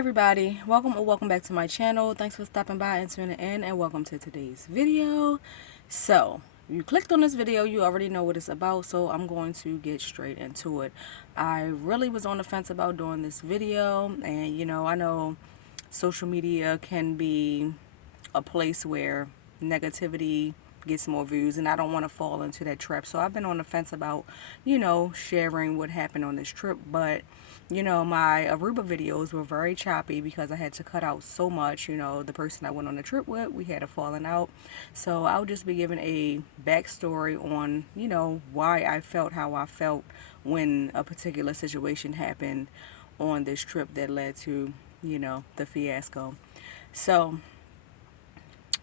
Everybody, welcome or welcome back to my channel. Thanks for stopping by and tuning in, and welcome to today's video. So you clicked on this video, you already know what it's about, so I'm going to get straight into it. I really was on the fence about doing this video, and I know social media can be a place where negativity gets more views, and I don't want to fall into that trap. So I've been on the fence about sharing what happened on this trip. But my Aruba videos were very choppy because I had to cut out so much. The person I went on the trip with, we had a falling out. So I'll just be giving a backstory on why I felt how I felt when a particular situation happened on this trip that led to the fiasco. So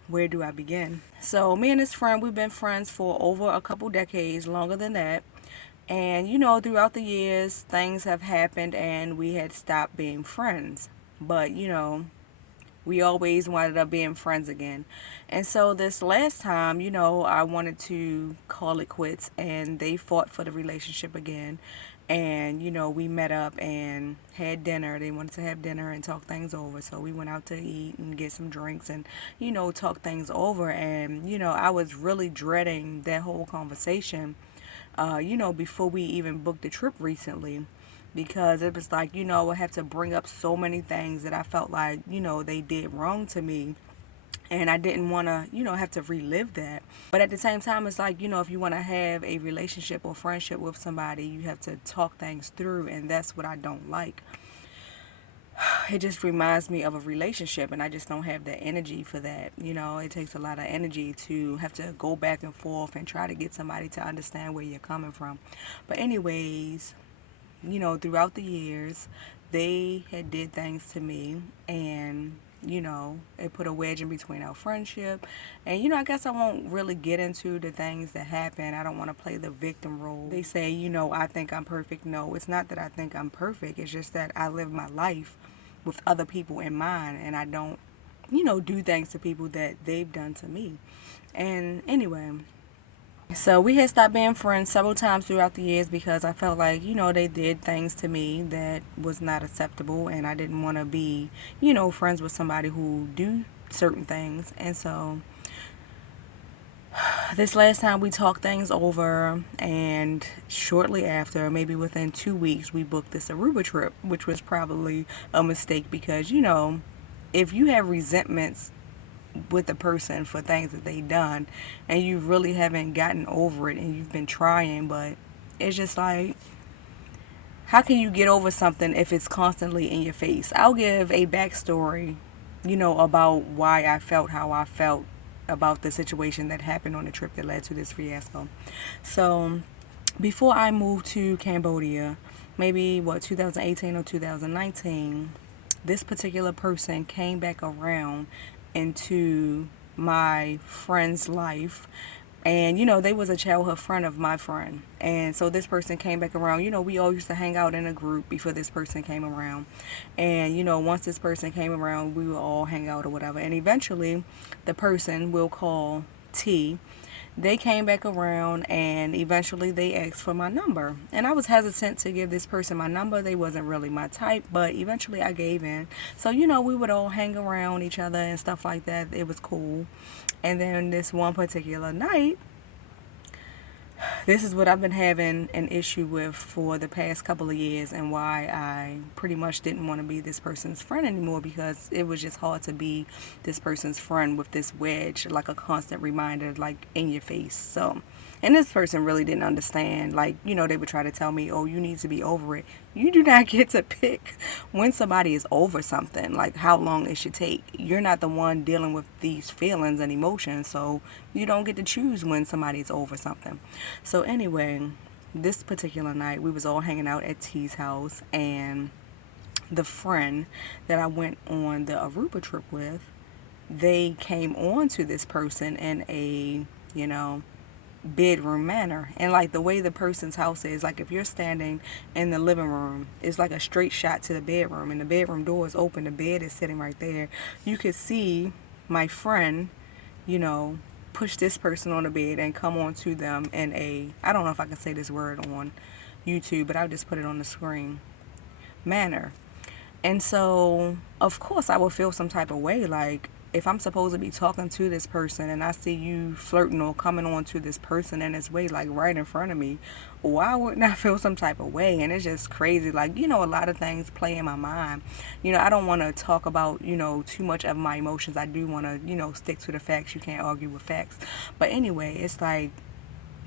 where do I begin? So me and this friend, we've been friends for over a couple decades, longer than that. And throughout the years, things have happened and we had stopped being friends. But we always wanted up being friends again. And so this last time, I wanted to call it quits, and they fought for the relationship again. And we met up and had dinner. They wanted to have dinner and talk things over, so we went out to eat and get some drinks and talk things over. And I was really dreading that whole conversation before we even booked the trip recently, because it was like I would have to bring up so many things that I felt like they did wrong to me, and I didn't want to have to relive that. But at the same time, it's like if you want to have a relationship or friendship with somebody, you have to talk things through, and that's what I don't like. It just reminds me of a relationship, and I just don't have the energy for that. It takes a lot of energy to have to go back and forth and try to get somebody to understand where you're coming from. But anyways, throughout the years, they had did things to me, and it put a wedge in between our friendship. And I guess I won't really get into the things that happen. I don't want to play the victim role. They say I think I'm perfect. No, it's not that I think I'm perfect. It's just that I live my life with other people in mind, and I don't do things to people that they've done to me. And anyway, so we had stopped being friends several times throughout the years because I felt like, they did things to me that was not acceptable, and I didn't want to be, friends with somebody who do certain things. And so this last time we talked things over, and shortly after, maybe within 2 weeks, we booked this Aruba trip, which was probably a mistake because, if you have resentments with the person for things that they done and you really haven't gotten over it and you've been trying, but it's just like, how can you get over something if it's constantly in your face? I'll give a backstory about why I felt how I felt about the situation that happened on the trip that led to this fiasco. So before I moved to Cambodia, maybe 2018 or 2019, this particular person came back around into my friend's life. And they was a childhood friend of my friend, and so this person came back around. We all used to hang out in a group before this person came around. And once this person came around, we would all hang out or whatever. And eventually the person we'll call T, they came back around, and eventually they asked for my number. And I was hesitant to give this person my number. They wasn't really my type, but eventually I gave in. So we would all hang around each other and stuff like that. It was cool. And then this one particular night, this is what I've been having an issue with for the past couple of years, and why I pretty much didn't want to be this person's friend anymore, because it was just hard to be this person's friend with this wedge, like a constant reminder, like in your face. So, and this person really didn't understand. Like, they would try to tell me, oh, you need to be over it. You do not get to pick when somebody is over something, like how long it should take. You're not the one dealing with these feelings and emotions, so you don't get to choose when somebody's over something. So anyway, this particular night, we was all hanging out at T's house, and the friend that I went on the Aruba trip with, they came on to this person in a, bedroom manner. And like the way the person's house is, like if you're standing in the living room, it's like a straight shot to the bedroom, and the bedroom door is open, the bed is sitting right there. You could see my friend, push this person on the bed and come on to them in a, I don't know if I can say this word on YouTube, but I'll just put it on the screen, manner. And so, of course, I would feel some type of way. Like, if I'm supposed to be talking to this person and I see you flirting or coming on to this person in this way, like right in front of me, why wouldn't I feel some type of way? And it's just crazy. Like, a lot of things play in my mind. I don't want to talk about, too much of my emotions. I do want to, stick to the facts. You can't argue with facts. But anyway, it's like,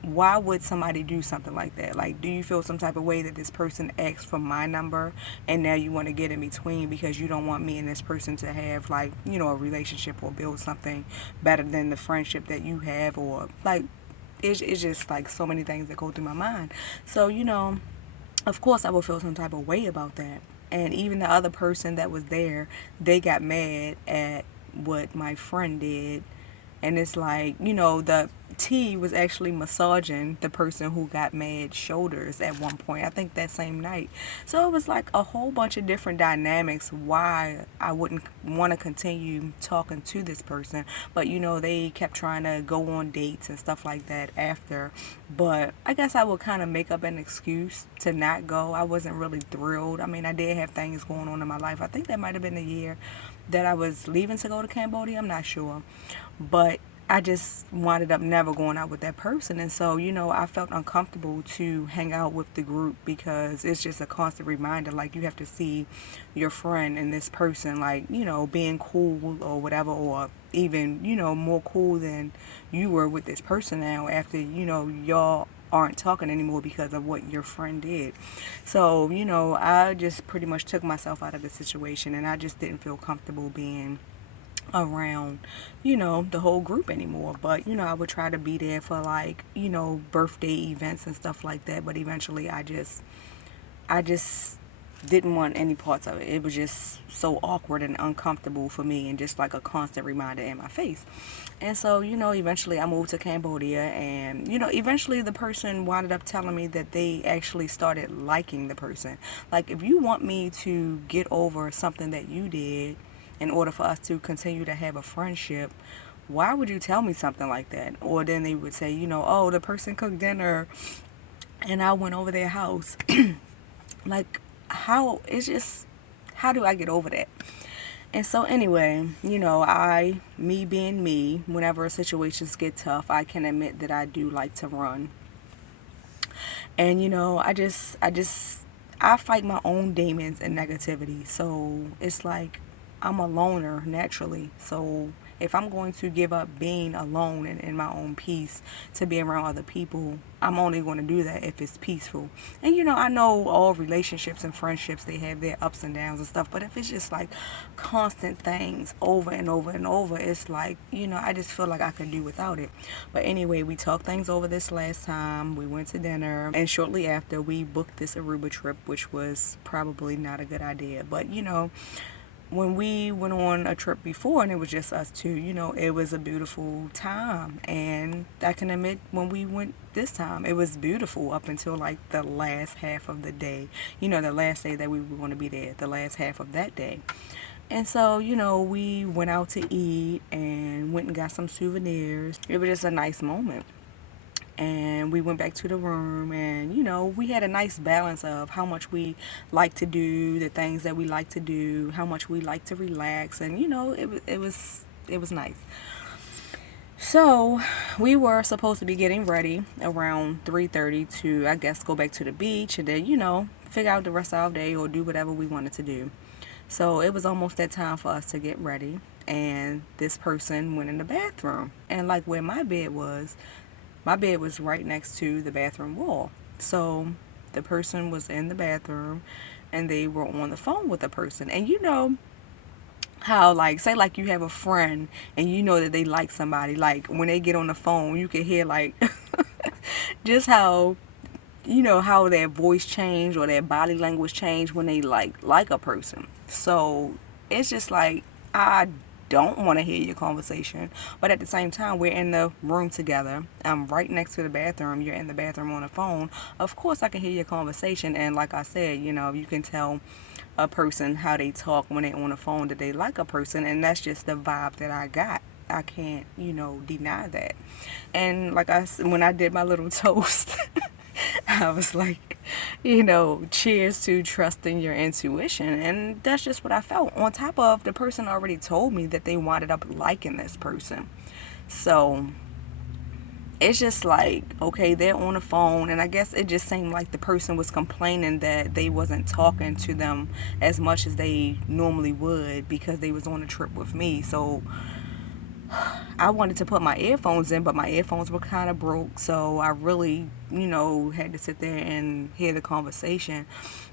why would somebody do something like that? Like, do you feel some type of way that this person asked for my number and now you want to get in between because you don't want me and this person to have, like, a relationship or build something better than the friendship that you have? Or, like, it's just like so many things that go through my mind. So, of course, I would feel some type of way about that. And even the other person that was there, they got mad at what my friend did. And it's like, the T was actually massaging the person who got mad shoulders at one point, I think that same night. So it was like a whole bunch of different dynamics why I wouldn't want to continue talking to this person. But they kept trying to go on dates and stuff like that after. But I guess I would kind of make up an excuse to not go. I wasn't really thrilled. I mean, I did have things going on in my life. I think that might have been the year that I was leaving to go to Cambodia. I'm not sure. But I just wound up never going out with that person. And so, I felt uncomfortable to hang out with the group because it's just a constant reminder. Like, you have to see your friend and this person, like, being cool or whatever, or even, more cool than you were with this person now after, y'all aren't talking anymore because of what your friend did. So, I just pretty much took myself out of the situation, and I just didn't feel comfortable being around, the whole group anymore. But, I would try to be there for, like, birthday events and stuff like that. But eventually I just didn't want any parts of it. It was just so awkward and uncomfortable for me and just like a constant reminder in my face. And so, eventually I moved to Cambodia, and, eventually the person wound up telling me that they actually started liking the person. Like, if you want me to get over something that you did in order for us to continue to have a friendship, why would you tell me something like that? Or then they would say, oh, the person cooked dinner and I went over their house. Like, it's just, how do I get over that? And so anyway, me being me, whenever situations get tough, I can admit that I do like to run. And I fight my own demons and negativity. So it's like I'm a loner naturally. So if I'm going to give up being alone and in my own peace to be around other people, I'm only going to do that if it's peaceful. And I know all relationships and friendships, they have their ups and downs and stuff, but if it's just like constant things over and over and over, it's like, I just feel like I could do without it. But anyway, we talked things over this last time. We went to dinner, and shortly after we booked this Aruba trip, which was probably not a good idea. But when we went on a trip before and it was just us two, it was a beautiful time. And I can admit, when we went this time, it was beautiful up until like the last half of the day. The last day that we were going to be there, the last half of that day. And so, we went out to eat and went and got some souvenirs. It was just a nice moment. And we went back to the room, and we had a nice balance of how much we like to do the things that we like to do, how much we like to relax. And it was nice. So we were supposed to be getting ready around 3:30 to, I guess, go back to the beach and then figure out the rest of our day or do whatever we wanted to do. So it was almost that time for us to get ready, and this person went in the bathroom. And like where my bed was right next to the bathroom wall. So the person was in the bathroom and they were on the phone with the person. And how, like, say like you have a friend and you know that they like somebody, like when they get on the phone you can hear like just how how their voice change or their body language change when they like a person. So it's just like, I don't want to hear your conversation, but at the same time we're in the room together. I'm right next to the bathroom. You're in the bathroom on the phone. Of course I can hear your conversation, and like I said, you can tell a person how they talk when they're on the phone that they like a person, and that's just the vibe that I got. I can't, deny that. And like I said, when I did my little toast, I was like, cheers to trusting your intuition. And that's just what I felt. On top of the person already told me that they wound up liking this person. So it's just like, okay, they're on the phone, and I guess it just seemed like the person was complaining that they wasn't talking to them as much as they normally would because they was on a trip with me. So I wanted to put my earphones in, but my earphones were kind of broke, so I really, had to sit there and hear the conversation.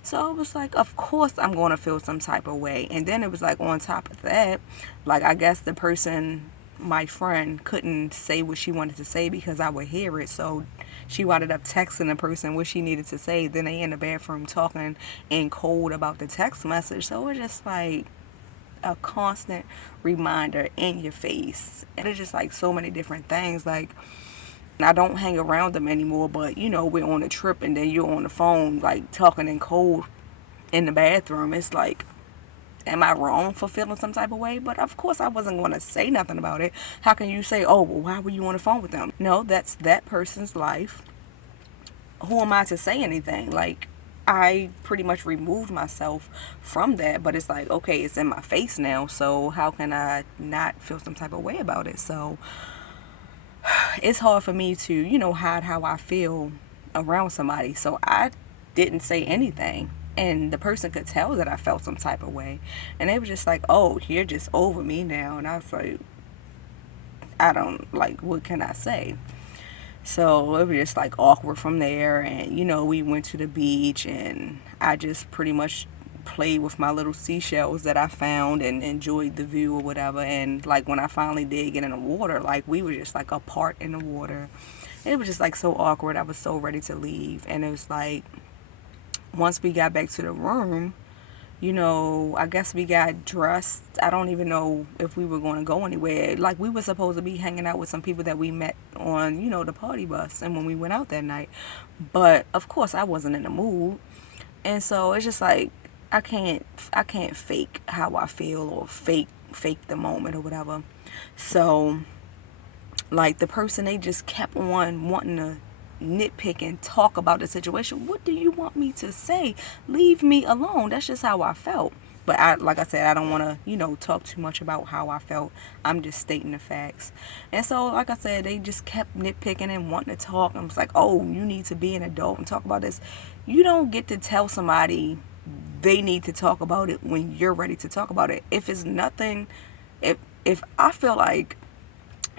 So it was like, of course I'm going to feel some type of way. And then it was like, on top of that, like, I guess the person, my friend, couldn't say what she wanted to say because I would hear it. So she wound up texting the person what she needed to say. Then they in the bathroom talking in code about the text message. So it was just like a constant reminder in your face. And it's just like so many different things. Like, I don't hang around them anymore, but we're on a trip and then you're on the phone, like, talking in code in the bathroom. It's like, am I wrong for feeling some type of way? But of course I wasn't going to say nothing about it. How can you say, oh, well, why were you on the phone with them? No, that's that person's life. Who am I to say anything? Like, I pretty much removed myself from that, but it's like, okay, it's in my face now, so how can I not feel some type of way about it? So it's hard for me to, hide how I feel around somebody. So I didn't say anything. And the person could tell that I felt some type of way. And they were just like, oh, you're just over me now. And I was like, I don't, like, what can I say? So it was just like awkward from there. And, we went to the beach and I just pretty much played with my little seashells that I found and enjoyed the view or whatever. And like when I finally did get in the water, like we were just like apart in the water. It was just like so awkward. I was so ready to leave. And it was like, once we got back to the room, I guess we got dressed. I don't even know if we were going to go anywhere. Like, we were supposed to be hanging out with some people that we met on, the party bus and when we went out that night. But, of course, I wasn't in the mood. And so it's just like, I can't fake how I feel or fake the moment or whatever. So, like, the person, they just kept on wanting to nitpick and talk about the situation. What do you want me to say? Leave me alone. That's just how I felt. But like I said, I don't want to, talk too much about how I felt. I'm just stating the facts. And so, like I said, they just kept nitpicking and wanting to talk. I was like, oh, you need to be an adult and talk about this. You don't get to tell somebody they need to talk about it when you're ready to talk about it. If it's nothing, if I feel like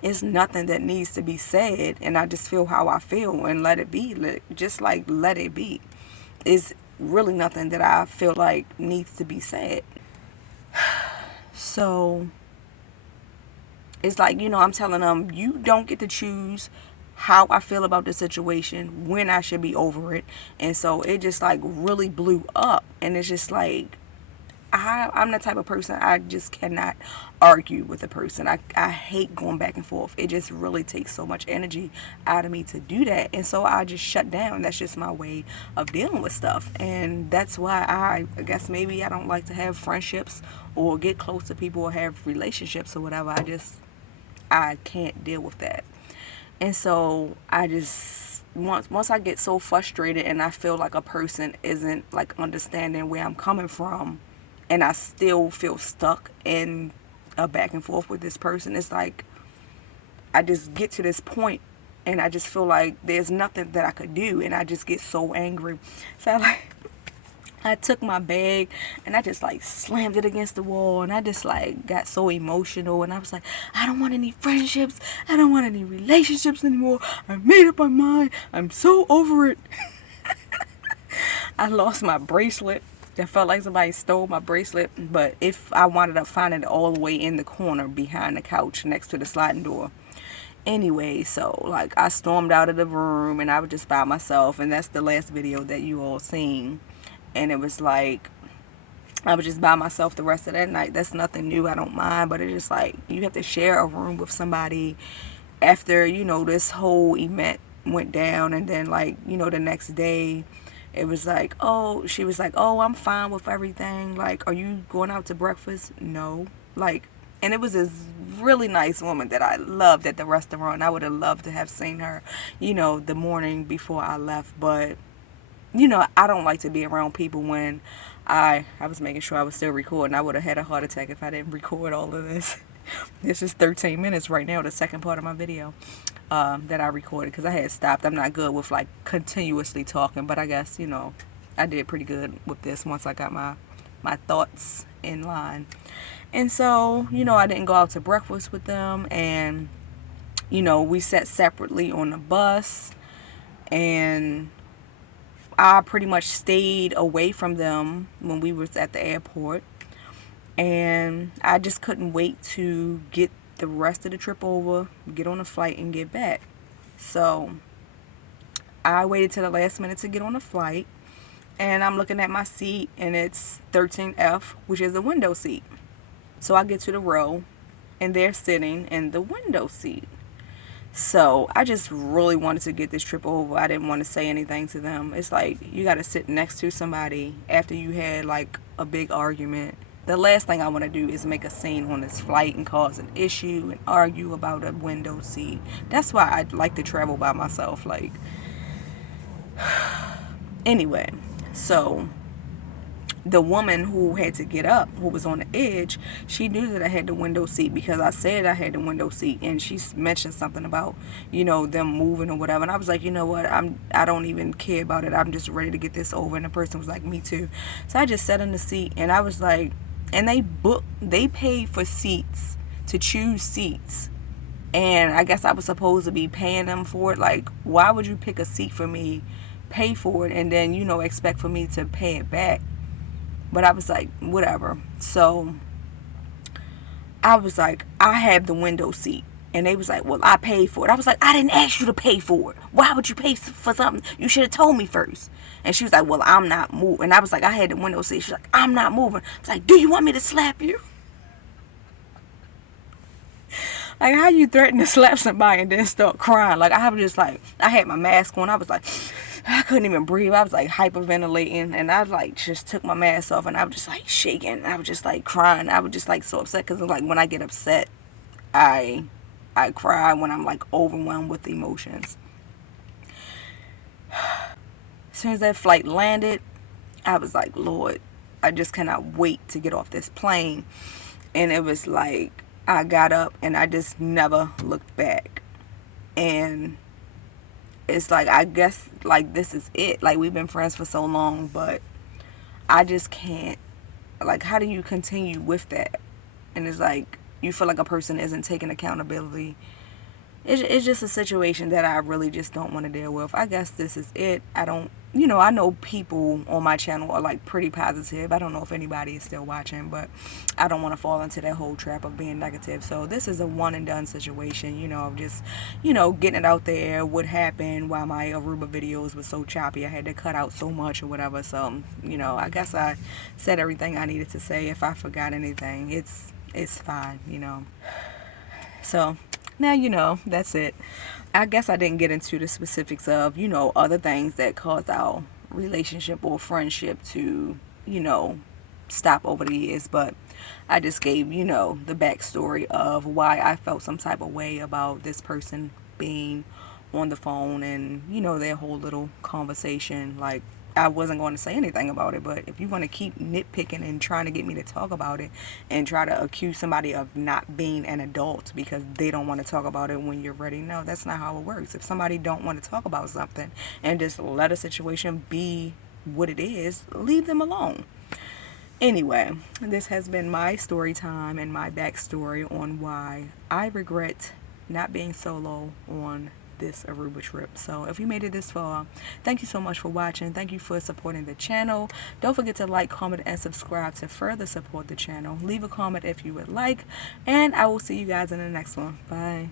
it's nothing that needs to be said and I just feel how I feel and let it be, just like let it be, is really nothing that I feel like needs to be said. So it's like, I'm telling them, you don't get to choose how I feel about the situation, when I should be over it. And so it just like really blew up. And it's just like, I'm the type of person, I just cannot argue with a person. I hate going back and forth. It just really takes so much energy out of me to do that. And so I just shut down. That's just my way of dealing with stuff. And that's why I guess maybe I don't like to have friendships or get close to people or have relationships or whatever. I can't deal with that. And so I just, once I get so frustrated and I feel like a person isn't like understanding where I'm coming from, and I still feel stuck in a back and forth with this person, it's like I just get to this point and I just feel like there's nothing that I could do, and I just get so angry. So I took my bag and I just like slammed it against the wall, and I just like got so emotional, and I was like, I don't want any friendships, I don't want any relationships anymore. I made up my mind, I'm so over it. I lost my bracelet. I felt like somebody stole my bracelet, but if I wound up finding it all the way in the corner behind the couch next to the sliding door. Anyway, so like I stormed out of the room and I was just by myself, and that's the last video that you all seen. And it was like I was just by myself the rest of that night. That's nothing new, I don't mind, but it's just like you have to share a room with somebody after, this whole event went down. And then like, the next day it was like, oh, she was like, oh, I'm fine with everything. Like, are you going out to breakfast? No. Like, And it was this really nice woman that I loved at the restaurant. I would have loved to have seen her, the morning before I left. But, I don't like to be around people when I was making sure I was still recording. I would have had a heart attack if I didn't record all of this. This is 13 minutes right now, the second part of my video that I recorded, because I had stopped. I'm not good with like continuously talking, but I guess, I did pretty good with this once I got my thoughts in line. And so, I didn't go out to breakfast with them, and, we sat separately on the bus, and I pretty much stayed away from them when we was at the airport. And I just couldn't wait to get the rest of the trip over, get on a flight, and get back. So I waited till the last minute to get on the flight, and I'm looking at my seat, and it's 13F, which is the window seat. So I get to the row, and they're sitting in the window seat. So I just really wanted to get this trip over. I didn't want to say anything to them. It's like, you got to sit next to somebody after you had like a big argument. The last thing I want to do is make a scene on this flight and cause an issue and argue about a window seat. That's why I like to travel by myself. Like, anyway, so the woman who had to get up, who was on the edge, she knew that I had the window seat because I said I had the window seat, and she mentioned something about, them moving or whatever. And I was like, you know what, I don't even care about it. I'm just ready to get this over. And the person was like, me too. So I just sat in the seat, and I was like, and they paid for seats, to choose seats. And I guess I was supposed to be paying them for it. Like, why would you pick a seat for me, pay for it, and then, expect for me to pay it back? But I was like, whatever. So I was like, I have the window seat. And they was like, well, I paid for it. I was like, I didn't ask you to pay for it. Why would you pay for something? You should have told me first. And she was like, well, I'm not moving. And I was like, I had the window seat. She was like, I'm not moving. I was like, do you want me to slap you? Like, how you threaten to slap somebody and then start crying? Like, I was just like, I had my mask on. I was like, I couldn't even breathe. I was like hyperventilating, and I like just took my mask off, and I was just like shaking. I was just like crying. I was just like so upset, because like when I get upset, I cry when I'm like overwhelmed with emotions. As soon as that flight landed, I was like, Lord, I just cannot wait to get off this plane. And it was like, I got up and I just never looked back. And it's like, I guess like this is it. Like, we've been friends for so long, but I just can't. Like, how do you continue with that? And it's like, you feel like a person isn't taking accountability. It's just a situation that I really just don't want to deal with. I guess this is it. I don't, I know people on my channel are like pretty positive. I don't know if anybody is still watching, but I don't want to fall into that whole trap of being negative. So this is a one and done situation, of just, getting it out there, what happened, why my Aruba videos were so choppy. I had to cut out so much or whatever. So, I guess I said everything I needed to say. If I forgot anything, it's fine, So now, that's it. I guess I didn't get into the specifics of, other things that caused our relationship or friendship to, stop over the years. But I just gave, the backstory of why I felt some type of way about this person being on the phone and, their whole little conversation. Like, I wasn't going to say anything about it, but if you want to keep nitpicking and trying to get me to talk about it and try to accuse somebody of not being an adult because they don't want to talk about it when you're ready, no, that's not how it works. If somebody don't want to talk about something and just let a situation be what it is, leave them alone. Anyway, this has been my story time and my backstory on why I regret not being solo on this Aruba trip. So if you made it this far, thank you so much for watching. Thank you for supporting the channel. Don't forget to like, comment, and subscribe to further support the channel. Leave a comment if you would like, and I will see you guys in the next one. Bye.